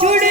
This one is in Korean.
చూడు